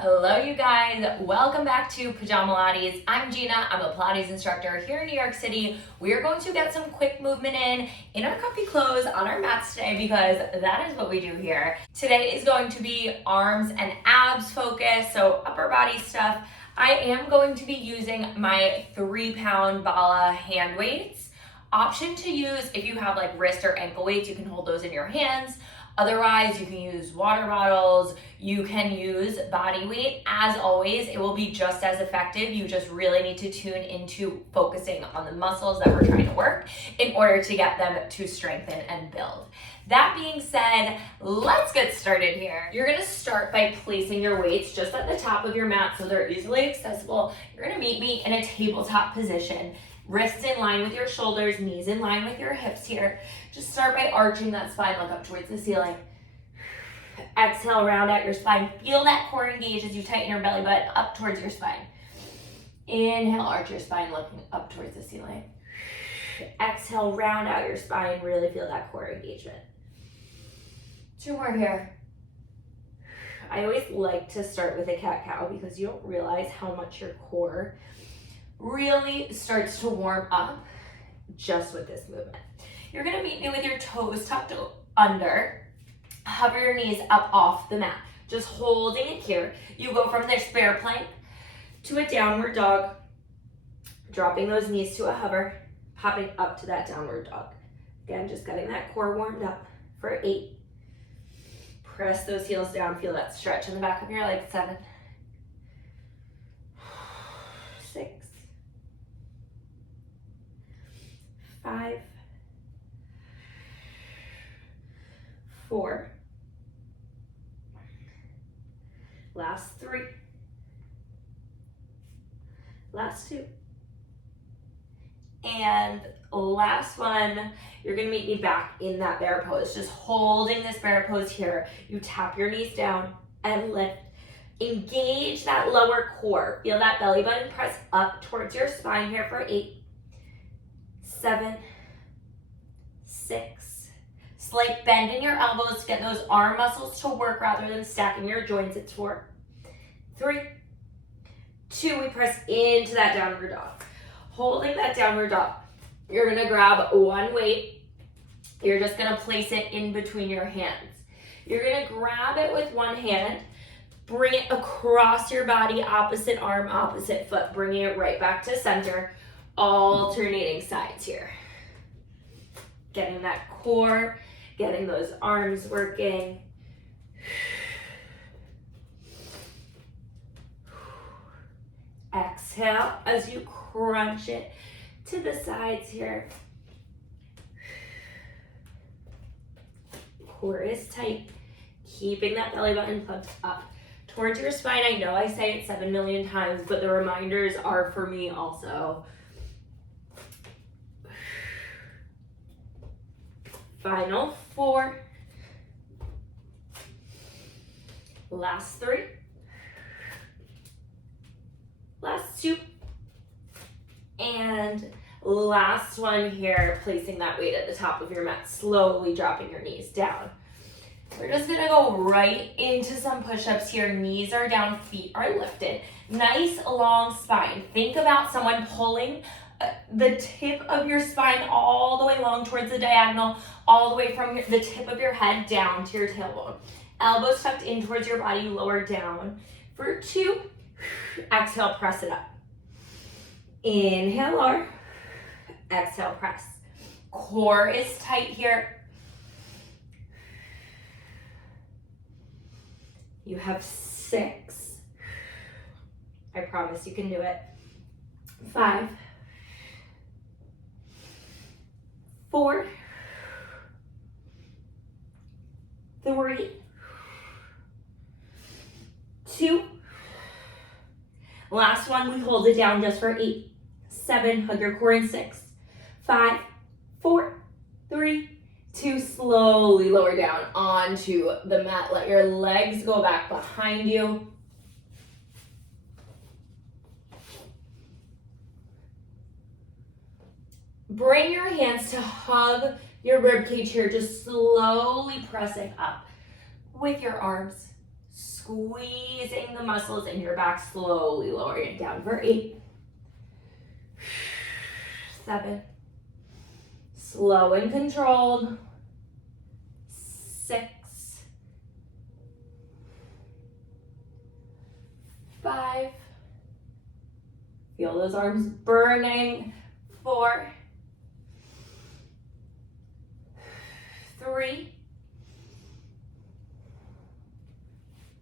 Hello you guys, welcome back to Pajamalates. I'm Gina, I'm a Pilates instructor here in New York City. We are going to get some quick movement in our comfy clothes on our mats today because that is what we do here. Today is going to be arms and abs focus, so upper body stuff. I am going to be using my 3-pound Bala hand weights. Option to use if you have like wrist or ankle weights, you can hold those in your hands. Otherwise, you can use water bottles, you can use body weight. As always, it will be just as effective. You just really need to tune into focusing on the muscles that we're trying to work in order to get them to strengthen and build. That being said, let's get started here. You're gonna start by placing your weights just at the top of your mat so they're easily accessible. You're gonna meet me in a tabletop position. Wrists in line with your shoulders, knees in line with your hips here. Just start by arching that spine, look up towards the ceiling. Exhale, round out your spine. Feel that core engage as you tighten your belly button up towards your spine. Inhale, arch your spine, looking up towards the ceiling. Exhale, round out your spine, really feel that core engagement. 2 more here. I always like to start with a cat-cow because you don't realize how much your core really starts to warm up just with this movement. You're gonna meet me with your toes tucked under. Hover your knees up off the mat, just holding it here. You go from this bear plank to a downward dog, dropping those knees to a hover, popping up to that downward dog. Again, just getting that core warmed up for 8. Press those heels down, feel that stretch in the back of your legs. 7, 6, 5, 4, last 3, last 2, and last one. You're gonna meet me back in that bear pose, just holding this bear pose here. You tap your knees down and lift. Engage that lower core. Feel that belly button press up towards your spine here for 8, 7, 6. Slight bend in your elbows to get those arm muscles to work rather than stacking your joints. It's 4, 3, 2. We press into that downward dog. Holding that downward dog, you're gonna grab one weight. You're just gonna place it in between your hands. You're gonna grab it with one hand, bring it across your body, opposite arm, opposite foot, bringing it right back to center, alternating sides here. Getting that core, getting those arms working. Exhale as you crunch it to the sides here. Core is tight, keeping that belly button plugged up towards your spine. I know I say it 7 million times, but the reminders are for me also. Final 4. Last 3. Last 2. And last one here, placing that weight at the top of your mat, slowly dropping your knees down. We're just gonna go right into some push-ups here. Knees are down, feet are lifted. Nice long spine. Think about someone pulling the tip of your spine all the way long towards the diagonal, all the way from the tip of your head down to your tailbone. Elbows tucked in towards your body, lower down. For 2, exhale, press it up. Inhale, lower. Exhale, press. Core is tight here. You have 6. I promise you can do it. 5, 4, 3, 2. Last one, we hold it down just for 8, 7, hug your core in 6, 5, 4, 3, 2. Slowly lower down onto the mat. Let your legs go back behind you. Bring your hands to hug your rib cage here, just slowly pressing up with your arms. squeezing the muscles in your back, slowly lowering it down for 8, 7, slow and controlled, 6, 5, feel those arms burning, 4, 3,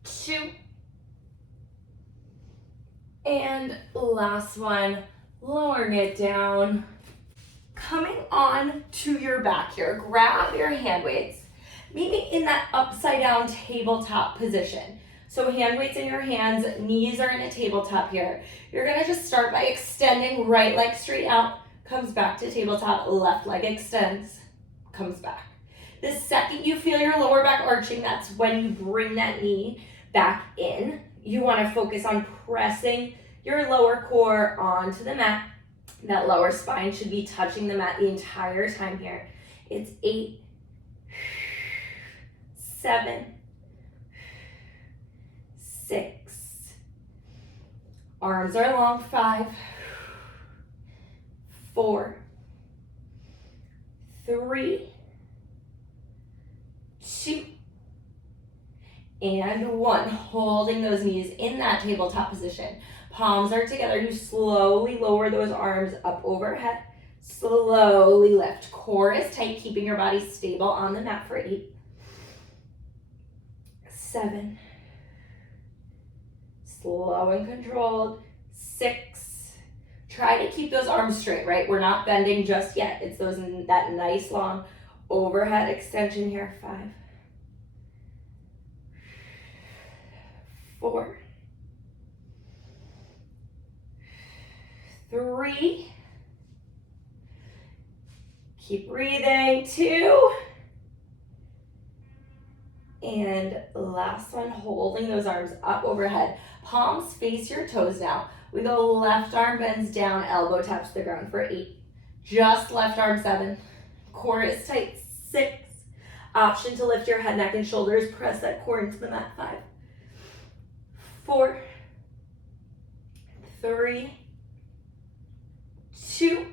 2, and last one, lowering it down. Coming on to your back here, grab your hand weights, maybe in that upside down tabletop position. So hand weights in your hands, knees are in a tabletop here. You're gonna just start by extending right leg straight out, comes back to tabletop, left leg extends, comes back. The second you feel your lower back arching, that's when you bring that knee back in. You wanna focus on pressing your lower core onto the mat. That lower spine should be touching the mat the entire time here. It's 8, 7, 6. Arms are long, 5, 4, 3, 2, and 1. Holding those knees in that tabletop position. Palms are together. You slowly lower those arms up overhead. Slowly lift. Core is tight, keeping your body stable on the mat for 8, 7, slow and controlled, 6. Try to keep those arms straight, right? We're not bending just yet. It's that nice long overhead extension here. 5, 4, 3, keep breathing, 2, and last one, holding those arms up overhead. Palms face your toes now. We go left arm bends down, elbow taps the ground for 8. Just left arm, 7. Core is tight, 6. Option to lift your head, neck, and shoulders. Press that core into the mat, 5, 4, 3, 2.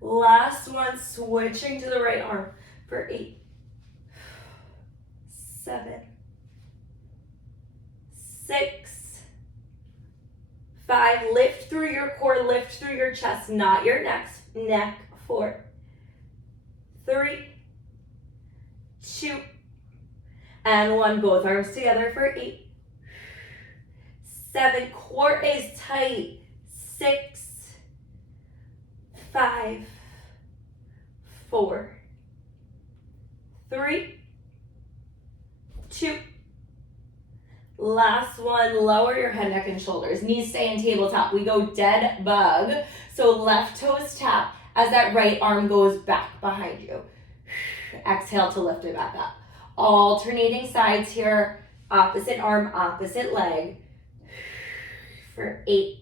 Last one, switching to the right arm for 8, 7, 6, 5. Lift through your core, lift through your chest, not your neck. 4, 3, 2, and 1. Both arms together for 8, 7. Core is tight. 6, 5, 4, 3, 2. Last one, lower your head, neck, and shoulders. Knees stay in tabletop. We go dead bug. So left toes tap as that right arm goes back behind you. Exhale to lift it back up. Alternating sides here. Opposite arm, opposite leg. For 8,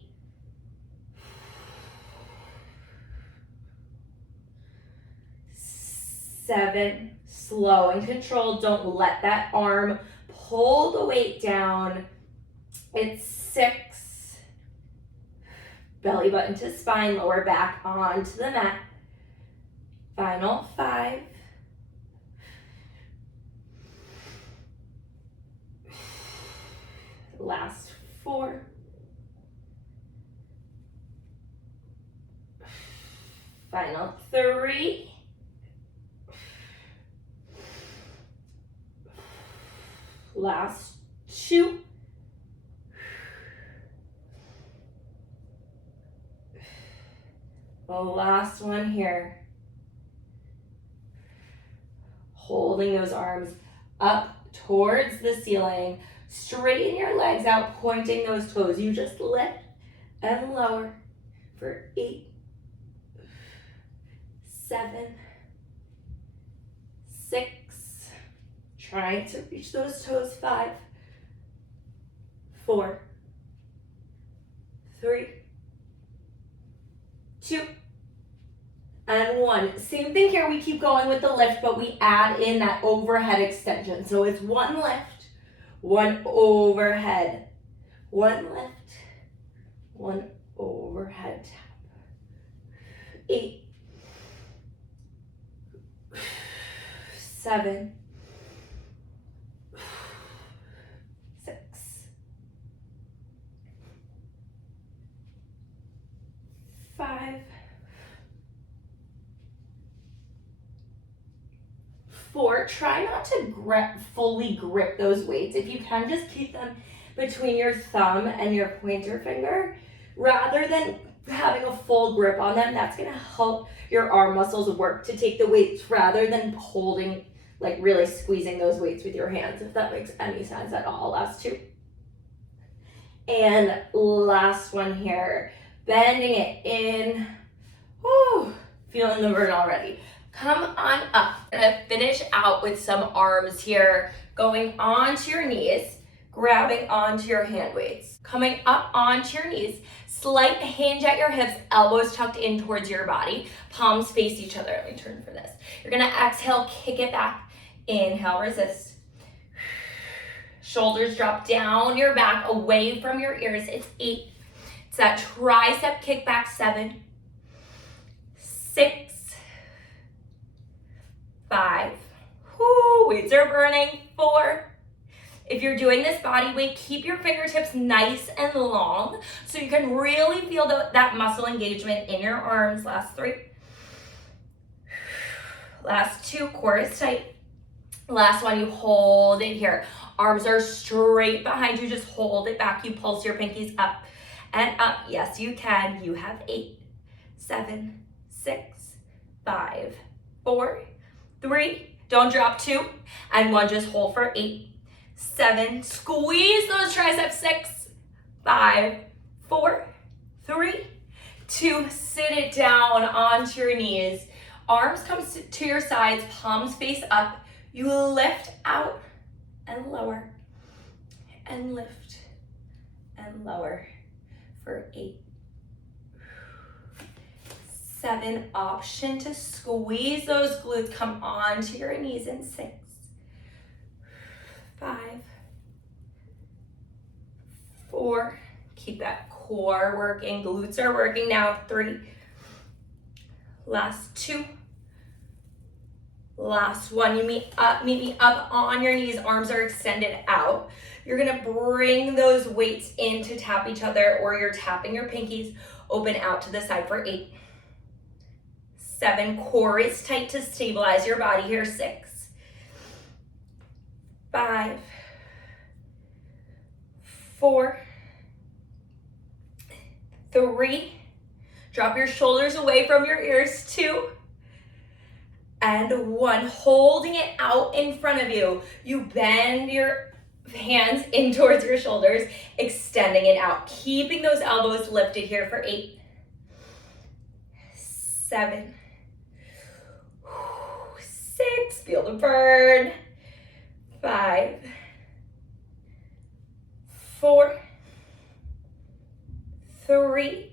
7, slow and controlled. Don't let that arm pull the weight down. It's 6, belly button to spine, lower back onto the mat. Final 5, last 4, final 3, last 2, the last one here. Holding those arms up towards the ceiling. Straighten your legs out, pointing those toes. You just lift and lower for 8, 7, 6, trying to reach those toes, 5, 4, 3, 2, and 1. Same thing here, we keep going with the lift, but we add in that overhead extension. So it's 1 lift, one overhead, one lift, one overhead tap. 8, 7, 6, 5, 4. Try not to fully grip those weights. If you can, just keep them between your thumb and your pointer finger rather than having a full grip on them. That's going to help your arm muscles work to take the weights rather than holding, like really squeezing those weights with your hands, if that makes any sense at all. Last 2. And last one here, bending it in. Woo, feeling the burn already. Come on up. I'm gonna finish out with some arms here, going onto your knees, grabbing onto your hand weights, coming up onto your knees, slight hinge at your hips, elbows tucked in towards your body, palms face each other. Let me turn for this. You're gonna exhale, kick it back. Inhale, resist. Shoulders drop down your back, away from your ears. It's 8. It's that tricep kickback. 7, 6, 5. Whoo, weights are burning. 4. If you're doing this body weight, keep your fingertips nice and long so you can really feel that muscle engagement in your arms. Last 3. Last 2, core is tight. Last one, you hold it here. Arms are straight behind you. Just hold it back. You pulse your pinkies up and up. Yes, you can. You have 8, 7, 6, 5, 4, 3. Don't drop. 2 and 1. Just hold for 8, 7. Squeeze those triceps. 6, 5, 4, 3, 2. Sit it down onto your knees. Arms come to your sides. Palms face up. You lift out and lower, and lift and lower for 8, 7. Option to squeeze those glutes. Come onto your knees in 6, 5, 4. Keep that core working. Glutes are working now. 3. Last 2. Last 1. You meet me up on your knees. Arms are extended out. You're gonna bring those weights in to tap each other, or you're tapping your pinkies. Open out to the side for 8, 7. Core is tight to stabilize your body here. 6, 5, 4, 3. Drop your shoulders away from your ears. 2 and 1. Holding it out in front of you. You bend your hands in towards your shoulders, extending it out, keeping those elbows lifted here for 8, 7, 6. Feel the burn. 5, 4, 3,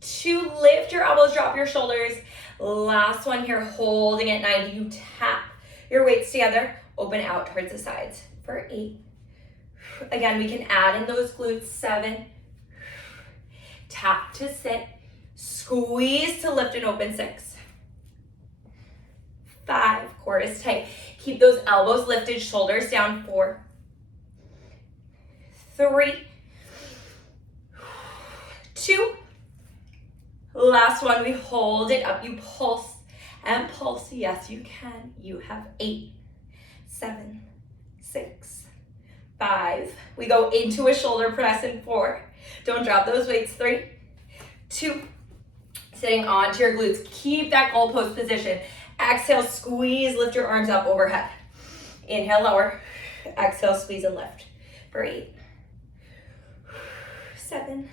2. Lift your elbows, drop your shoulders. Last one here, holding at 90. You tap your weights together, open out towards the sides for 8. Again, we can add in those glutes. 7. Tap to sit, squeeze to lift and open. 6, 5. Core is tight. Keep those elbows lifted, shoulders down. 4, 3, 2. Last one, we hold it up. You pulse and pulse. Yes, you can. You have 8, 7, 6, 5. We go into a shoulder press in 4. Don't drop those weights. 3, 2. Sitting onto your glutes. Keep that goalpost position. Exhale, squeeze, lift your arms up overhead. Inhale, lower. Exhale, squeeze and lift for 8, 7.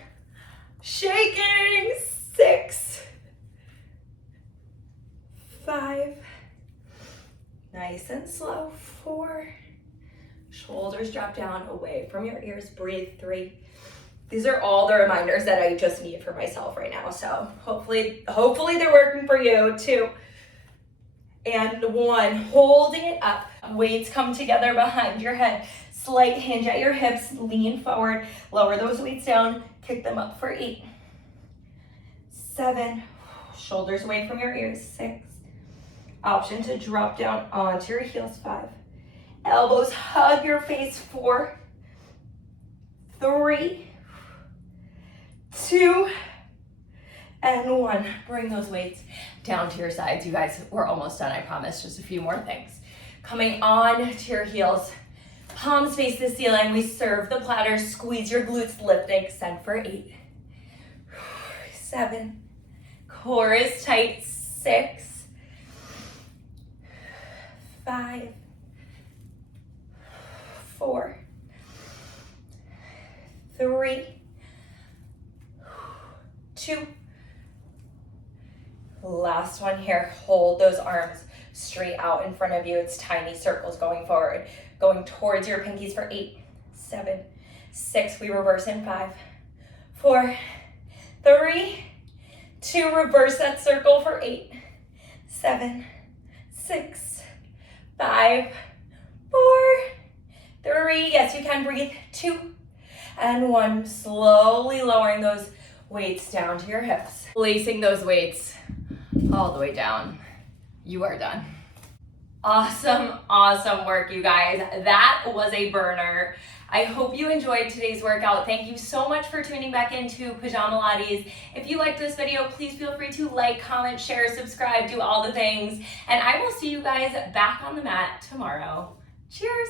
Shaking. 6, 5. Nice and slow. 4. Shoulders drop down away from your ears. Breathe. 3. These are all the reminders that I just need for myself right now. So hopefully they're working for you. 2 and 1. Holding it up. Weights come together behind your head. Slight hinge at your hips. Lean forward. Lower those weights down. Kick them up for 8. 7. Shoulders away from your ears. 6. Option to drop down onto your heels. 5. Elbows hug your face. 4. 3. 2. And 1. Bring those weights down to your sides. You guys, we're almost done, I promise. Just a few more things. Coming on to your heels. Palms face the ceiling. We serve the platter. Squeeze your glutes. Lift and extend for 8. 7. Core is tight. 6. 5. 4. 3. 2. Last one here. Hold those arms straight out in front of you. It's tiny circles going forward, going towards your pinkies for 8, 7, 6. We reverse in 5, 4, 3, 2. Reverse that circle for 8, 7, 6, 5, 4, 3. Yes, you can breathe. 2 and 1. Slowly lowering those weights down to your hips. Placing those weights all the way down. You are done. Awesome, awesome work, you guys. That was a burner. I hope you enjoyed today's workout. Thank you so much for tuning back into Pajamalates. If you liked this video, please feel free to like, comment, share, subscribe, do all the things. And I will see you guys back on the mat tomorrow. Cheers.